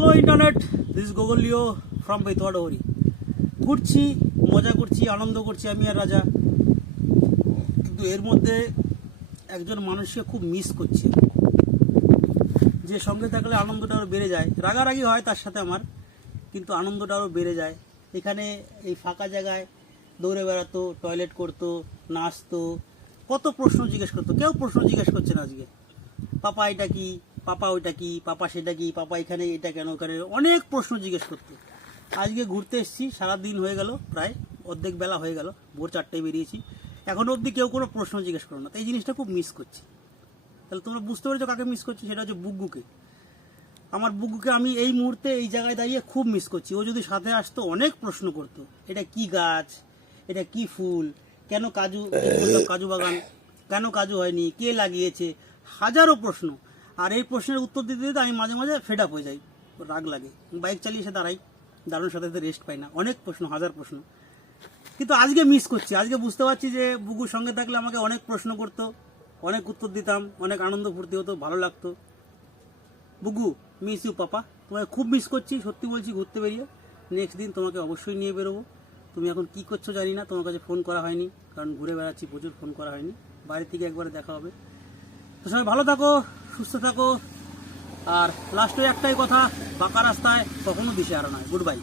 Hello internet, this Google Leo from Bethuadahari. ঘুরছি, মজা করছি, আনন্দ করছি আমি আর রাজা। কিন্তু এর মধ্যে একজন মানুষকে খুব মিস করছি, যে সঙ্গে থাকলে আনন্দটা আরও বেড়ে যায়। রাগারাগি হয় তার সাথে আমার, কিন্তু আনন্দটা আরও বেড়ে যায়। এখানে এই ফাঁকা জায়গায় দৌড়ে বেড়াতো, টয়লেট করতো, নাচতো, কত প্রশ্ন জিজ্ঞেস করতো। কেউ প্রশ্ন জিজ্ঞেস করছে না আজকে। পাপা এটা কি, পাপা ওইটা কি, পাপা সেটা কি, পাপা এখানে এটা কেন, ওখানে অনেক প্রশ্ন জিজ্ঞেস করতো। আজকে ঘুরতে এসেছি, সারাদিন হয়ে গেল, প্রায় অর্ধেক বেলা হয়ে গেল, ভোর 4টায় বেরিয়েছি, এখনও অবধি কেউ কোনো প্রশ্ন জিজ্ঞেস করো না। তো এই জিনিসটা খুব মিস করছি। তাহলে তোমরা বুঝতে পেরেছো কাকে মিস করছি? সেটা হচ্ছে বুগ্গুকে। আমার বুগ্গুকে আমি এই মুহূর্তে এই জায়গায় দাঁড়িয়ে খুব মিস করছি। ও যদি সাথে আসতো অনেক প্রশ্ন করতো, এটা কি গাছ, এটা কি ফুল, কেন কাজু, কাজু বাগান, কেন কাজু হয়নি, কে লাগিয়েছে, হাজারো প্রশ্ন। আর এই প্রশ্নের উত্তর দিতে দিতে আমি মাঝে মাঝে ফেড আপ হয়ে যাই, রাগ লাগে। বাইক চালিয়ে এসে দাঁড়াই, দাঁড়ানোর সাথে সাথে রেস্ট পাই না, অনেক প্রশ্ন, হাজার প্রশ্ন। কিন্তু আজকে মিস করছি। আজকে বুঝতে পারছি যে বুগুর সঙ্গে থাকলে আমাকে অনেক প্রশ্ন করতো, অনেক উত্তর দিতাম, অনেক আনন্দ ফুর্তি হতো, ভালো লাগতো। বুগু, মিস ইউ পাপা, তোমাকে খুব মিস করছি, সত্যি বলছি। ঘুরতে বেরিয়ে নেক্সট দিন তোমাকে অবশ্যই নিয়ে বেরোবো। তুমি এখন কি করছো জানি না, তোমার কাছে ফোন করা হয়নি, কারণ ঘুরে বেড়াচ্ছি, প্রচুর ফোন করা হয়নি। বাইরে থেকে একবারে দেখা হবে। তো সবাই ভালো থাকো, সুস্থ থাকো। আর লাস্টে একটাই কথা, পাকা রাস্তায় কখনো দিশে হারা নয়। Good bye.